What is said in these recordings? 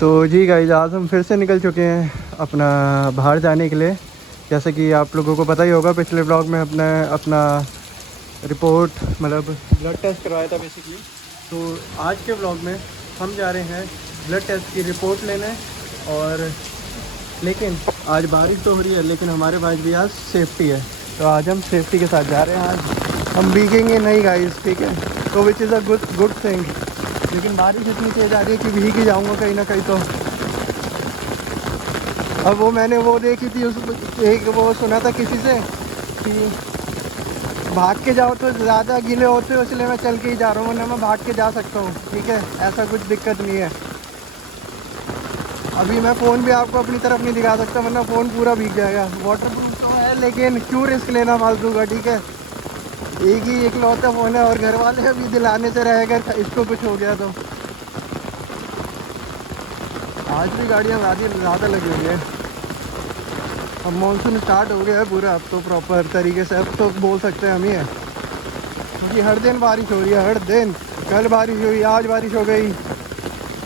तो जी गाइस, आज हम फिर से निकल चुके हैं अपना बाहर जाने के लिए। जैसे कि आप लोगों को पता ही होगा, पिछले ब्लॉग में अपना रिपोर्ट मतलब ब्लड टेस्ट करवाया था बेसिकली। तो आज के ब्लॉग में हम जा रहे हैं ब्लड टेस्ट की रिपोर्ट लेने। और लेकिन आज बारिश तो हो रही है, लेकिन हमारे पास भी आज सेफ्टी है, तो आज हम सेफ्टी के साथ जा रहे हैं। आज हम भीगेंगे नहीं गाइस, ठीक है, तो which is a good thing. लेकिन बारिश इतनी तेज़ आ रही है कि भीग ही जाऊँगा कहीं ना कहीं। तो अब मैंने वो देखी थी, एक वो सुना था किसी से कि भाग के जाओ तो ज़्यादा गीले होते हो, इसलिए मैं चल के ही जा रहा हूँ, वरना मैं भाग के जा सकता हूँ, ठीक है, ऐसा कुछ दिक्कत नहीं है। अभी मैं फ़ोन भी आपको अपनी तरफ नहीं दिखा सकता, वरना फ़ोन पूरा भीग जाएगा। वाटर प्रूफ तो है, लेकिन क्यों रिस्क लेना फालतू का, ठीक है। एक ही इकलौता फ़ोन है और घर वाले अभी दिलाने से रहेगा इसको कुछ हो गया तो। आज भी गाड़ियाँ ज़्यादा लगी हुई है। अब मानसून स्टार्ट हो गया है पूरा, अब तो प्रॉपर तरीके से अब तो बोल सकते हैं हम ही है, क्योंकि हर दिन बारिश हो रही है, हर दिन। कल बारिश हुई, आज बारिश हो गई।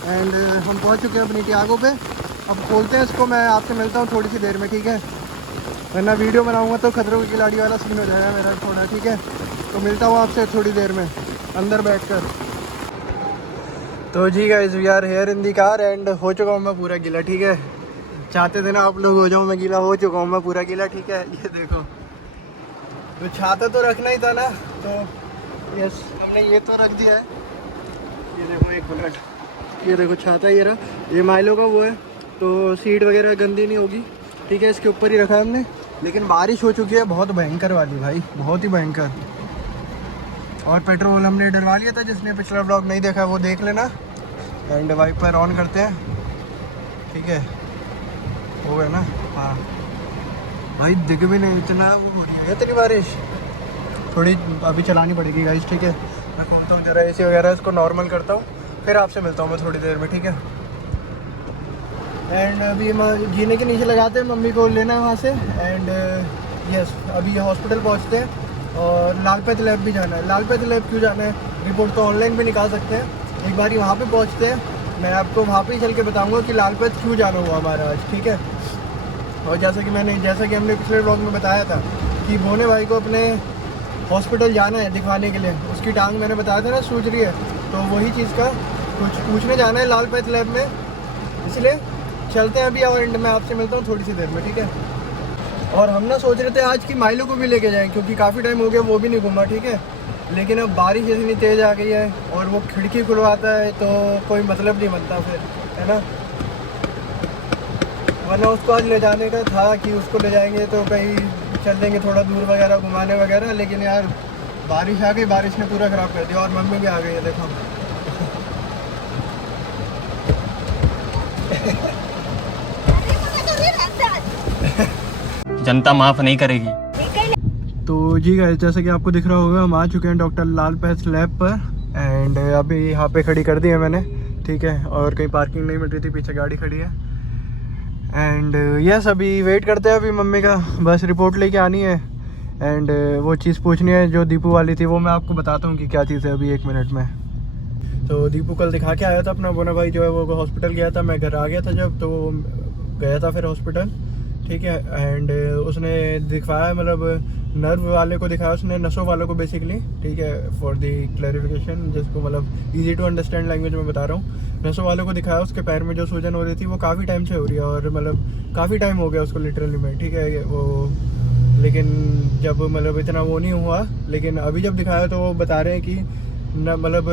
एंड हम पहुंच चुके हैं अपनी टियागो पे। अब खोलते हैं इसको, मैं आपसे मिलता हूँ थोड़ी सी देर में, ठीक है, वरना वीडियो बनाऊँगा तो खतरों की खिलाड़ी वाला सीन हो जाएगा मेरा थोड़ा, ठीक है। तो मिलता हूँ आपसे थोड़ी देर में अंदर बैठकर। तो जी guys, we are here in the car and हो चुका हूँ मैं पूरा गीला, ठीक है। चाहते थे ना आप लोग हो जाऊँ मैं गीला, हो चुका हूँ मैं पूरा गीला, ठीक है। ये देखो, तो छाता तो रखना ही था ना, तो यस हमने ये तो रख दिया है। ये देखो, एक मिनट, ये देखो छाता, ये रहा, ये माइलो का वो है, तो सीट वगैरह गंदी नहीं होगी, ठीक है, इसके ऊपर ही रखा है हमने। लेकिन बारिश हो चुकी है बहुत भयंकर वाली भाई, बहुत ही भयंकर। और पेट्रोल हमने डलवा लिया था, जिसने पिछला ब्लॉग नहीं देखा वो देख लेना। एंड वाइपर ऑन करते हैं, ठीक है, हो गया ना। हाँ भाई, दिख भी नहीं, इतना वो हो रही है इतनी बारिश, थोड़ी अभी चलानी पड़ेगी गाइस, ठीक है। मैं खोलता हूँ जरा एसी वगैरह, इसको नॉर्मल करता हूँ, फिर आपसे मिलता हूँ मैं थोड़ी देर में, ठीक है। एंड अभी हम जीने के नीचे लगाते हैं, मम्मी को लेना है वहाँ से। एंड यस, अभी हॉस्पिटल पहुँचते हैं और लालपत लैब भी जाना है। लालपत लैब क्यों जाना है, रिपोर्ट तो ऑनलाइन भी निकाल सकते हैं, एक बार वहाँ पे पहुँचते हैं, मैं आपको वहाँ पे ही चल के बताऊँगा कि लालपत क्यों जाना हुआ हमारा आज, ठीक है। और जैसा कि हमने पिछले ब्लॉग में बताया था कि भोने भाई को अपने हॉस्पिटल जाना है दिखवाने के लिए, उसकी टांग मैंने बताया था ना सूज रही है, तो वही चीज़ का कुछ पूछने जाना है लालपत लैब में, इसलिए चलते हैं अभी। और मैं आपसे मिलता हूँ थोड़ी सी देर में, ठीक है। और हम ना सोच रहे थे आज की माइलो को भी लेके जाएं, क्योंकि काफ़ी टाइम हो गया वो भी नहीं घूमा, ठीक है। लेकिन अब बारिश इतनी तेज़ आ गई है और वो खिड़की खुलवाता है तो कोई मतलब नहीं बनता फिर, है ना। वरना उसको आज ले जाने का था कि उसको ले जाएंगे तो कहीं चल देंगे थोड़ा दूर वगैरह घुमाने वगैरह, लेकिन यार बारिश आ गई, बारिश ने पूरा ख़राब कर दिया। और मम्मी भी आ गई है, देखो। जनता माफ नहीं करेगी। तो जी गाइस, जैसा कि आपको दिख रहा होगा, हम आ चुके हैं डॉक्टर लाल पैथ लैब पर। एंड अभी यहाँ पे खड़ी कर दी है मैंने, ठीक है, और कहीं पार्किंग नहीं मिल रही थी, पीछे गाड़ी खड़ी है। एंड यस, अभी वेट करते हैं, अभी मम्मी का बस रिपोर्ट लेके आनी है। एंड वो चीज़ पूछनी है जो दीपू वाली थी, वो मैं आपको बताता हूँ कि क्या चीज़ है अभी 1 मिनट में। तो दीपू कल दिखा के आया था अपना, बोना भाई जो है वो हॉस्पिटल गया था, मैं घर आ गया था जब, तो वो गया था फिर हॉस्पिटल, ठीक है। एंड उसने दिखवाया, मतलब नर्व वाले को दिखाया उसने, नसों वालों को बेसिकली, ठीक है, फॉर दी क्लैरिफिकेशन, जिसको मतलब इजी टू अंडरस्टैंड लैंग्वेज में बता रहा हूँ। नसों वालों को दिखाया, उसके पैर में जो सूजन हो रही थी वो काफ़ी टाइम से हो रही है, और मतलब काफ़ी टाइम हो गया उसको लिटरली में, ठीक है वो। लेकिन जब मतलब इतना वो नहीं हुआ, लेकिन अभी जब दिखाया तो वो बता रहे हैं कि मतलब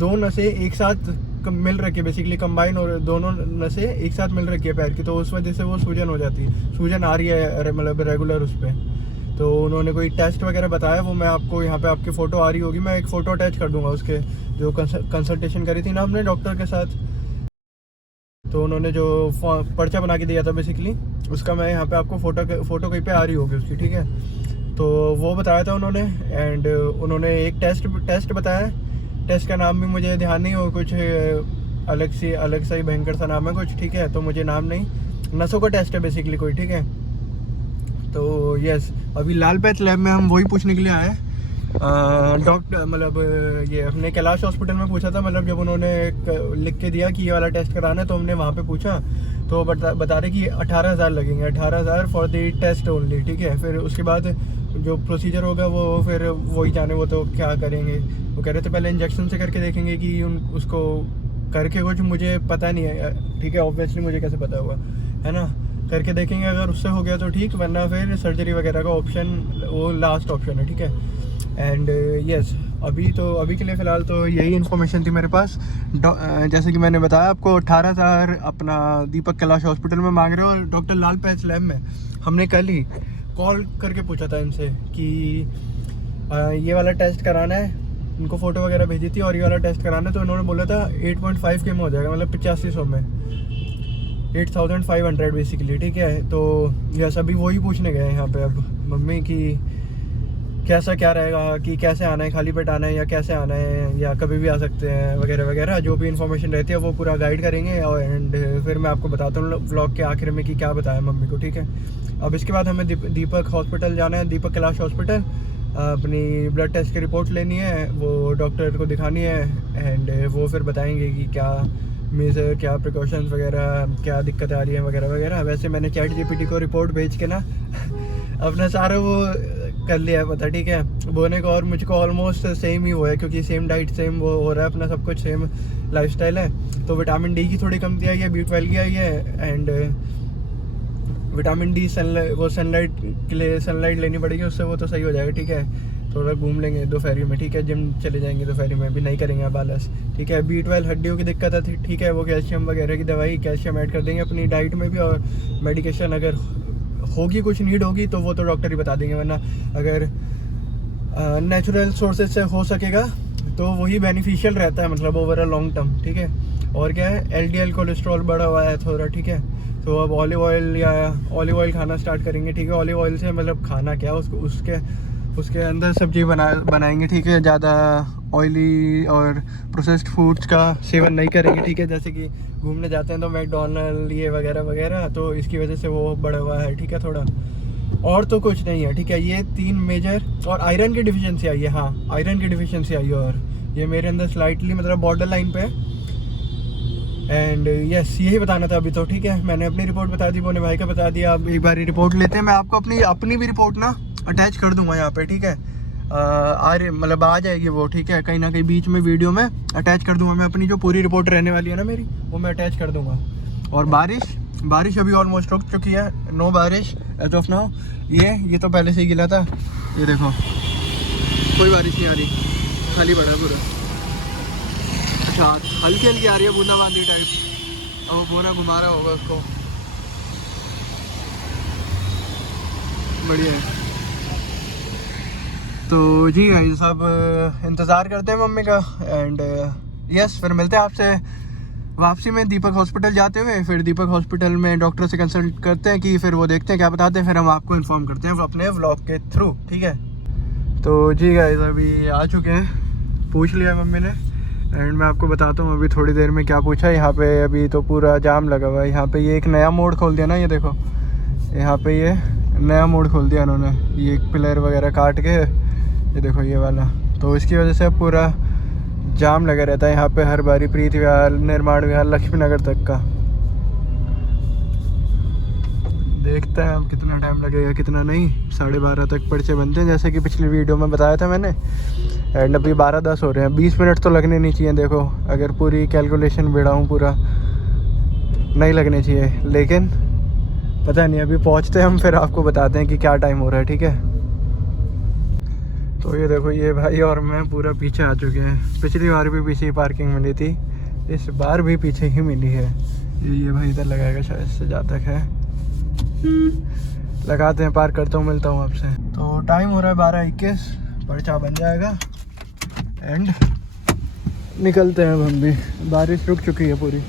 2 नसें एक साथ मिल रखी है, बेसिकली कंबाइन, और दोनों नसें एक साथ मिल रखी है पैर की, तो उस वजह से वो सूजन हो जाती है, सूजन आ रही है मतलब रेगुलर उस पर। तो उन्होंने कोई टेस्ट वगैरह बताया, वो मैं आपको यहाँ पे आपकी फ़ोटो आ रही होगी, मैं एक फ़ोटो अटैच कर दूंगा उसके, जो कंसल्टेशन करी थी ना हमने डॉक्टर के साथ, तो उन्होंने जो पर्चा बना के दिया था बेसिकली, उसका मैं यहाँ पे आपको फ़ोटो कहीं पे आ रही होगी उसकी, ठीक है। तो वो बताया था उन्होंने। एंड उन्होंने एक टेस्ट बताया, टेस्ट का नाम भी मुझे ध्यान नहीं हो, कुछ अलग सा ही भयंकर सा नाम है कुछ, ठीक है, तो मुझे नाम नहीं, नसों का टेस्ट है बेसिकली कोई, ठीक है। तो यस, अभी लाल पैथ लैब में हम वही पूछने के लिए आए डॉक्टर मतलब ये हमने कैलाश हॉस्पिटल में पूछा था, मतलब जब उन्होंने लिख के दिया कि ये वाला टेस्ट कराना है तो हमने वहाँ पे पूछा तो बता रहे कि 18,000 लगेंगे, 18,000 फॉर द टेस्ट ओनली, ठीक है। फिर उसके बाद जो प्रोसीजर होगा वो फिर वही जाने, वो तो क्या करेंगे। वो कह रहे थे पहले इंजेक्शन से करके देखेंगे कि उसको करके कुछ मुझे पता नहीं है, ठीक है, ऑब्वियसली मुझे कैसे पता होगा, है ना। करके देखेंगे, अगर उससे हो गया तो ठीक, वरना फिर सर्जरी वगैरह का ऑप्शन वो लास्ट ऑप्शन है, ठीक है। एंड यस अभी के लिए फ़िलहाल तो यही इन्फॉर्मेशन थी मेरे पास। जैसे कि मैंने बताया आपको 18,000 अपना दीपक कैलाश हॉस्पिटल में मांग रहे हो, और डॉक्टर लाल पैथ लैब में हमने कल ही कॉल करके पूछा था इनसे कि ये वाला टेस्ट कराना है, उनको फ़ोटो वगैरह भेजी थी, और ये वाला टेस्ट कराना है तो उन्होंने बोला था 8.5K में हो जाएगा, मतलब 8500 में, 8,500 बेसिकली, ठीक है। तो यस अभी वही पूछने गए हैं यहाँ पे अब मम्मी की कैसा क्या रहेगा, कि कैसे आना है, खाली पेट आना है या कैसे आना है, या कभी भी आ सकते हैं वगैरह वगैरह, जो भी इन्फॉर्मेशन रहती है वो पूरा गाइड करेंगे। और एंड फिर मैं आपको बताता हूँ व्लॉग के आखिर में कि क्या बताया मम्मी को, ठीक है। अब इसके बाद हमें दीपक हॉस्पिटल जाना है, दीपक कैलाश हॉस्पिटल, अपनी ब्लड टेस्ट की रिपोर्ट लेनी है, वो डॉक्टर को दिखानी है, एंड वो फिर बताएंगे कि क्या मेजर, क्या प्रिकॉशंस वगैरह, क्या दिक्कत आ रही है वगैरह वगैरह। वैसे मैंने ChatGPT को रिपोर्ट भेज के ना अपना सारा वो कर लिया है पता, ठीक है। बोने को और मुझको ऑलमोस्ट सेम ही हुआ है, क्योंकि सेम डाइट सेम वो हो रहा है, अपना सब कुछ सेम लाइफस्टाइल है। तो विटामिन डी की थोड़ी कमती आई है, B12 की आई है, एंड विटामिन डी सनलाइट के लिए सनलाइट लेनी पड़ेगी, उससे वो तो सही हो जाएगा, ठीक है। थोड़ा घूम लेंगे दोपहरी में, ठीक है, जिम चले जाएंगे दोपहरी में, भी नहीं करेंगे अब आलस, ठीक है। B12 हड्डियों की दिक्कत है, ठीक है, वो कैल्शियम वगैरह की दवाई, कैल्शियम ऐड कर देंगे अपनी डाइट में भी, और मेडिकेशन अगर होगी, कुछ नीड होगी तो वो तो डॉक्टर ही बता देंगे, वरना अगर नेचुरल सोर्सेज से हो सकेगा तो वही बेनिफिशियल रहता है, मतलब ओवरऑल लॉन्ग टर्म, ठीक है। और क्या है, LDL कोलेस्ट्रॉल बढ़ा हुआ है थोड़ा, ठीक है। तो अब ऑलिव ऑयल खाना स्टार्ट करेंगे, ठीक है। ऑलिव ऑयल से मतलब खाना क्या, उसके अंदर सब्जी बनाएंगे, ठीक है। ज़्यादा ऑयली और प्रोसेस्ड फूड्स का सेवन नहीं करेंगे, ठीक है। जैसे कि घूमने जाते हैं तो मैकडोनल्ड ये वगैरह वगैरह, तो इसकी वजह से वो बढ़ा हुआ है, ठीक है, थोड़ा, और तो कुछ नहीं है, ठीक है। ये 3 मेजर, और आयरन की डिफिशियंसी आई है, हाँ आयरन की डिफिशियंसी आई है, और ये मेरे अंदर स्लाइटली मतलब बॉर्डर लाइन पे है। एंड यस यही बताना था अभी तो, ठीक है। मैंने अपनी रिपोर्ट बता दी, बोने भाई का बता दिया। अब एक बार रिपोर्ट लेते हैं, मैं आपको अपनी भी रिपोर्ट ना अटैच कर दूंगा यहाँ पे, ठीक है। मतलब आ जाएगी वो, ठीक है, कहीं ना कहीं बीच में वीडियो में अटैच कर दूंगा मैं अपनी जो पूरी रिपोर्ट रहने वाली है ना मेरी, वो मैं अटैच कर दूंगा। और बारिश अभी ऑलमोस्ट रुक चुकी है, नो बारिश एज ऑफ नाउ। ये तो पहले से ही गिला था, ये देखो कोई बारिश नहीं आ रही, खाली पड़ा है पूरा। अच्छा हल्की हल्की आ रही है बूंदाबांदी टाइप, और पूरा घुमा रहा होगा उसको, बढ़िया है। तो जी गाइस सब इंतज़ार करते हैं मम्मी का, एंड यस फिर मिलते हैं आपसे वापसी में दीपक हॉस्पिटल जाते हुए। फिर दीपक हॉस्पिटल में डॉक्टर से कंसल्ट करते हैं कि फिर वो देखते हैं क्या बताते हैं, फिर हम आपको इन्फॉर्म करते हैं अपने व्लॉग के थ्रू, ठीक है। तो जी गाइस अभी आ चुके हैं, पूछ लिया मम्मी ने, एंड मैं आपको बताता हूँ अभी थोड़ी देर में क्या पूछा। यहाँ पे अभी तो पूरा जाम लगा हुआ है, यहाँ पे ये एक नया मोड़ खोल दिया ना, ये देखो यहाँ पे ये नया मोड़ खोल दिया उन्होंने, ये पिलर वगैरह काट के, ये देखो ये वाला। तो इसकी वजह से पूरा जाम लगा रहता है यहाँ पे हर बारी, प्रीति विहार, निर्माण विहार, लक्ष्मी नगर तक का। देखते हैं अब कितना टाइम लगेगा कितना नहीं। 12:30 तक पर्चे बनते हैं जैसे कि पिछली वीडियो में बताया था मैंने, एंड अभी 12:10 हो रहे हैं, 20 मिनट तो लगने नहीं चाहिए। देखो अगर पूरी कैलकुलेशन भिड़ाऊँ पूरा नहीं लगने चाहिए, लेकिन पता नहीं, अभी पहुँचते हैं हम, फिर आपको बताते हैं कि क्या टाइम हो रहा है, ठीक है। तो ये देखो ये भाई और मैं पूरा पीछे आ चुके हैं, पिछली बार भी पीछे ही पार्किंग मिली थी, इस बार भी पीछे ही मिली है। ये भाई इधर लगाएगा शायद से, जहाँ तक है लगाते हैं, पार करता हूँ, मिलता हूँ आपसे। तो टाइम हो रहा है 12:21, पर्चा बन जाएगा एंड निकलते हैं अब हम भी। बारिश रुक चुकी है पूरी।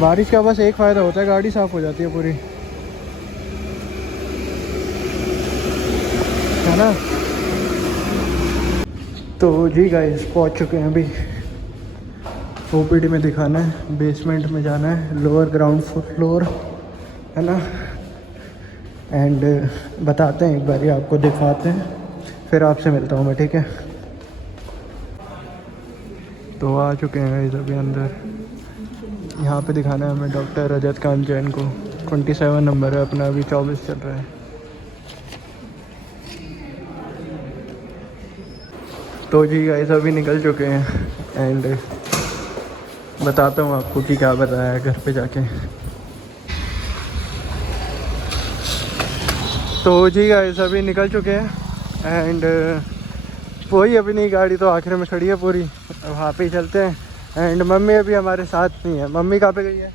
बारिश का बस एक फ़ायदा होता है, गाड़ी साफ़ हो जाती है पूरी, है ना। तो जी गाइस पहुंच चुके हैं अभी, OPD में दिखाना है, बेसमेंट में जाना है, लोअर ग्राउंड फ्लोर, है ना। एंड बताते हैं, एक बार आपको दिखाते हैं, फिर आपसे मिलता हूँ मैं, ठीक है। तो आ चुके हैं इस अभी अंदर। यहाँ पे दिखाना है हमें डॉक्टर रजत कांत जैन को। 27 नंबर है अपना, अभी 24 चल रहा है। तो जी गाइस अभी निकल चुके हैं एंड बताता हूँ आपको कि क्या बताया है घर पे जाके। तो जी गाइस अभी निकल चुके हैं एंड वही अपनी गाड़ी तो आखिर में खड़ी है पूरी, वहाँ पे ही चलते हैं। एंड मम्मी अभी हमारे साथ नहीं है। मम्मी कहाँ पे गई है?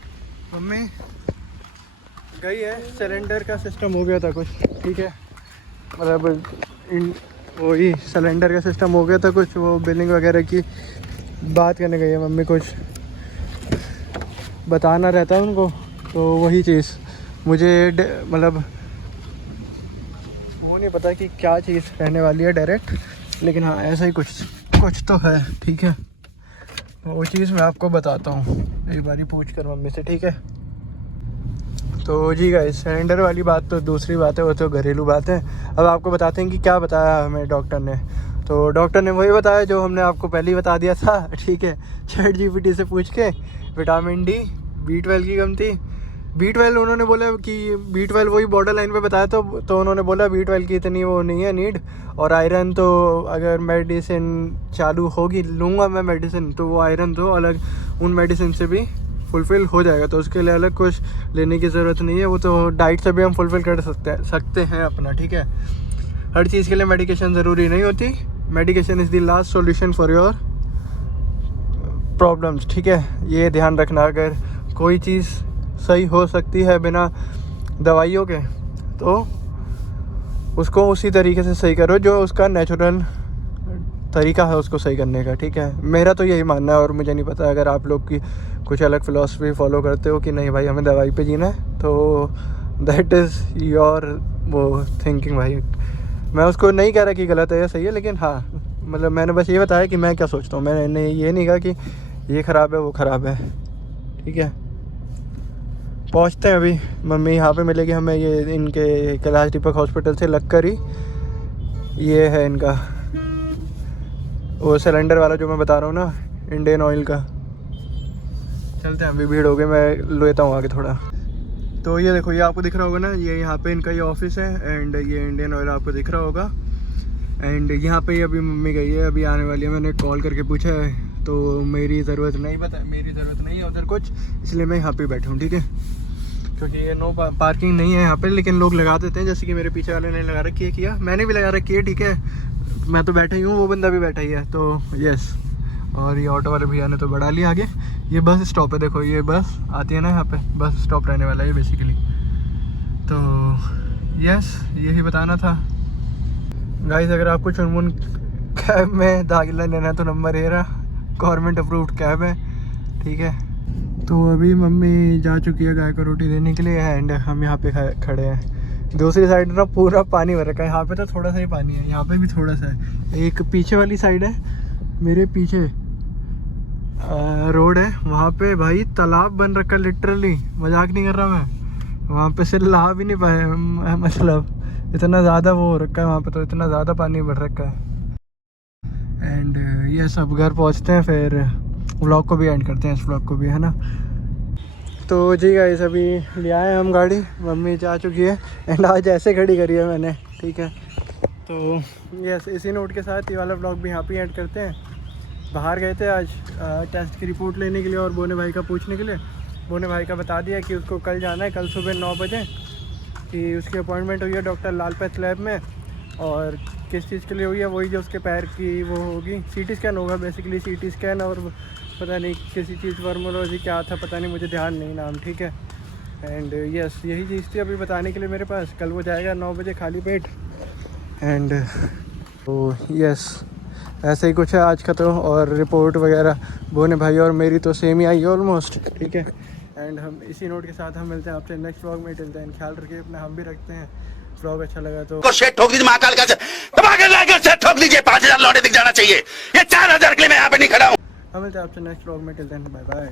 मम्मी गई है, सिलेंडर का सिस्टम हो गया था कुछ, ठीक है, मतलब वही सिलेंडर का सिस्टम हो गया था कुछ, वो बिलिंग वगैरह की बात करने गई है मम्मी, कुछ बताना रहता है उनको। तो वही चीज़ मुझे मतलब वो नहीं पता कि क्या चीज़ रहने वाली है डायरेक्ट, लेकिन हाँ ऐसा ही कुछ तो है, ठीक है। वो चीज़ मैं आपको बताता हूँ एक बारी पूछ कर मम्मी से, ठीक है। तो जी गाइस सिलेंडर वाली बात तो दूसरी बात है, वो तो घरेलू बात है। अब आपको बताते हैं कि क्या बताया हमें डॉक्टर ने। तो डॉक्टर ने वही बताया जो हमने आपको पहले ही बता दिया था, ठीक है। ChatGPT से पूछ के विटामिन डी, B12 की कम थी। B12 उन्होंने बोला कि B12 वही बॉर्डर लाइन पे बताया, तो उन्होंने बोला B12 की इतनी वो नहीं है नीड। और आयरन तो अगर मेडिसिन चालू होगी, लूँगा मैं मेडिसिन, तो वो आयरन तो अलग उन मेडिसिन से भी फुलफ़िल हो जाएगा, तो उसके लिए अलग कुछ लेने की ज़रूरत नहीं है। वो तो डाइट से भी हम फुलफ़िल कर सकते हैं अपना, ठीक है। हर चीज़ के लिए मेडिकेशन ज़रूरी नहीं होती। Medication is the last solution for your problems, ठीक है। ये ध्यान रखना, अगर कोई चीज़ सही हो सकती है बिना दवाइयों के, तो उसको उसी तरीके से सही करो जो उसका नेचुरल तरीका है उसको सही करने का, ठीक है। मेरा तो यही मानना है, और मुझे नहीं पता अगर आप लोग की कुछ अलग फ़िलासफ़ी फॉलो करते हो कि नहीं भाई हमें दवाई पे जीना है, तो दैट इज़ योर वो थिंकिंग भाई। मैं उसको नहीं कह रहा कि गलत है या सही है, लेकिन हाँ मतलब मैंने बस ये बताया कि मैं क्या सोचता हूँ। मैंने ये नहीं कहा कि ये ख़राब है वो ख़राब है, ठीक है। पहुँचते हैं अभी, मम्मी यहाँ पे मिलेगी हमें, ये इनके कैलाश दीपक हॉस्पिटल से लगकर ही ये है इनका वो सिलेंडर वाला जो मैं बता रहा हूँ ना, इंडियन ऑयल का। चलते हैं, अभी भीड़ हो गई, मैं लेता हूँ आगे थोड़ा। तो ये देखो, ये आपको दिख रहा होगा ना, ये यहाँ पे इनका ये ऑफिस है एंड ये इंडियन ऑयल आपको दिख रहा होगा। एंड यहाँ पे अभी मम्मी गई है, अभी आने वाली है। मैंने कॉल करके पूछा है, तो मेरी ज़रूरत नहीं है उधर कुछ, इसलिए मैं यहाँ पे बैठा हूँ, ठीक है। क्योंकि ये नो पार्किंग नहीं है यहाँ पे, लेकिन लोग लगा देते हैं, जैसे कि मेरे पीछे वाले ने लगा रखी है, किया मैंने भी लगा रखी है, ठीक है। मैं तो बैठा ही हूँ, वो बंदा भी बैठा ही है, तो यस। और ये ऑटो वाले भैया ने तो बढ़ा लिया आगे। ये बस स्टॉप है, देखो ये बस आती है ना यहाँ पे, बस स्टॉप रहने वाला है बेसिकली। तो यस, यही बताना था गाइस। अगर आपको चुनमुन कैब में दाखिला लेना है तो नंबर ये रहा, गवर्नमेंट अप्रूव्ड कैब है, ठीक है। तो अभी मम्मी जा चुकी है गाय को रोटी देने के लिए एंड हम यहाँ पे खड़े हैं। दूसरी साइड ना पूरा पानी भर रखा है, यहाँ पे तो थोड़ा सा ही पानी है, यहाँ पे भी थोड़ा सा है। एक पीछे वाली साइड है, मेरे पीछे रोड है, वहाँ पे भाई तालाब बन रखा है, लिटरली मजाक नहीं कर रहा मैं। वहाँ पे से ला भी नहीं पाए, मतलब इतना ज़्यादा वो हो रखा है वहाँ पे, तो इतना ज़्यादा पानी भर रखा है। एंड ये सब घर पहुँचते हैं, फिर व्लॉग को भी एंड करते हैं, इस व्लॉग को भी, है ना। तो जी गाइस अभी ले आए हम गाड़ी, मम्मी जा चुकी है एंड आज ऐसे खड़ी करी है मैंने, ठीक है। तो यस, इसी नोट के साथ ये वाला व्लॉग भी यहाँ पे एंड करते हैं। बाहर गए थे आज टेस्ट की रिपोर्ट लेने के लिए और बोने भाई का पूछने के लिए। बोने भाई का बता दिया कि उसको कल जाना है, कल सुबह 9 बजे कि उसकी अपॉइंटमेंट हुई है डॉक्टर लाल पैथ लैब में। और किस चीज़ के लिए हुई है, वही जो उसके पैर की वो होगी, CT स्कैन होगा बेसिकली, CT स्कैन, और पता नहीं किसी चीज़ वर्मोलॉजी क्या था, पता नहीं, मुझे ध्यान नहीं नाम, ठीक है। एंड यस, यही चीज़ थी अभी बताने के लिए मेरे पास। कल वो जाएगा 9 बजे खाली पेट। एंड तो यस, ऐसे ही कुछ है आज का तो। और रिपोर्ट वगैरह बोने भाई और मेरी तो सेम ही आई ऑलमोस्ट, ठीक है। एंड हम इसी नोट के साथ हम मिलते हैं आपसे नेक्स्ट व्लॉग में। टिल देन ख्याल रखिए अपना, हम भी रखते हैं। व्लॉग अच्छा लगा तो शेट ठोक दीजिए, महाकाल का शेट ठोक दीजिए, 5000 लौटे दिख जाना चाहिए। ये 4000 के लिए मैं यहाँ पे नहीं खड़ा हूँ। हम मिलते हैं आपसे नेक्स्ट व्लॉग में। Till then bye bye.